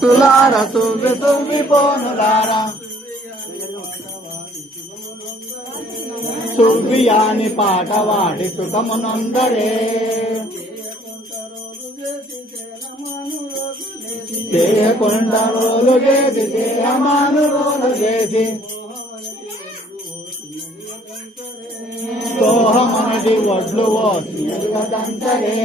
భక్తులారా తువ్వి తువ్వి బోనులారా సువ్వియాని పాట వాడి సుఖమునందరే దేహకొండ రోలు చేసి దేహమాను రోలు చేసి సోహమనది వడ్లు ఓసిదంతరే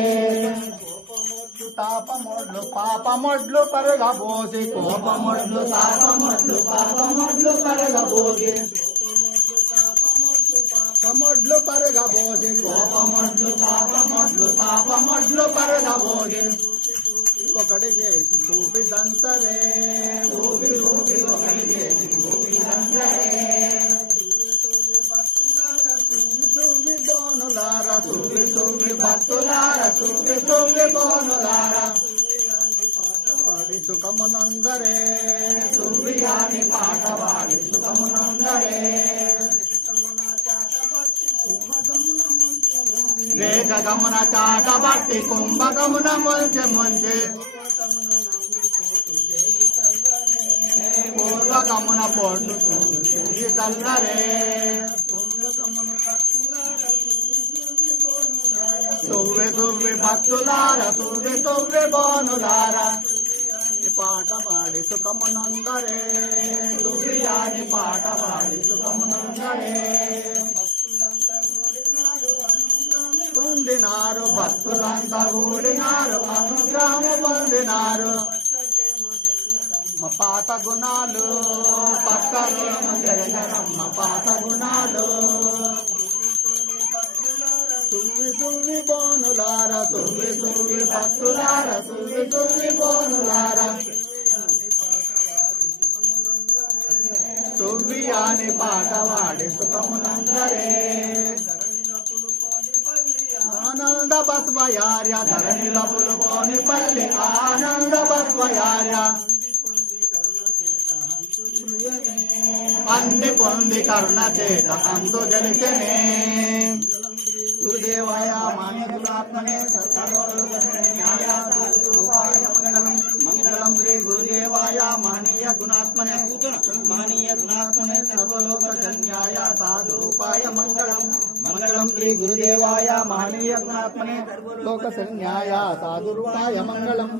తాపమొడ్లు పాపమొడ్లు పరగబోసి కోపమొడ్లు తాపమొడ్లు పాపమొడ్లు పరగబోసి పాపమొడ్లు పరగబోసి కోపమొడ్లు పాపమొడ్లు తాపమొడ్లు పరగబోసి ఒకటి చేసి చూపిదంతరే ఊపి ఊపి ఒకటి చేసి చూపిదంతరే తువ్వి బోనులారా తువ్వి తువ్వి భక్తులారా తువ్వి తువ్వి బోనులారా పాడి సుఖమునందరే తువ్వియాని పాట వాడి సుఖమునందరే రేఖగమున చాటబట్టి కుంభకమున ముంచె ముంచె పూర్వగమున పోటు తల్లరే తువ్వి తువ్వి భక్తులారా తువ్వి తువ్వి బోనులారా పాట పాడి సుఖమునందరే తువ్వియాని పాట పాడి సుఖమునందరే పొందినారు భక్తులంతా కూడినారు అనుగ్రహము పొందినారు మా పాత గుణాలు పక్కలు జరగరమ్మ పాత గుణాలు తువ్వి తువ్వి బోనులారా తువ్వి తువ్వి భక్తులారా తువ్వి తువ్వి బోనులారా తువ్వియాని పాట వాడి సుఖమునందరే ఆనంద బస్వయార్య ధరణిలపులు కోని పల్లి ఆనంద బస్వయార్య అన్ని పొంది కరుణ చేత అందు గెలిచనే గురుదేవాయ మాన్యకులాత్మనే మంగళం శ్రీ గురుదేవాయ మానీయ గుణాత్మనే సర్వలోక కన్యాయ సాధురూపాయ మంగళం మంగళం శ్రీ గురుదేవాయ మానీయ గుణాత్మనే లోక సంజ్ఞాయ సాధురూపాయ మంగళం.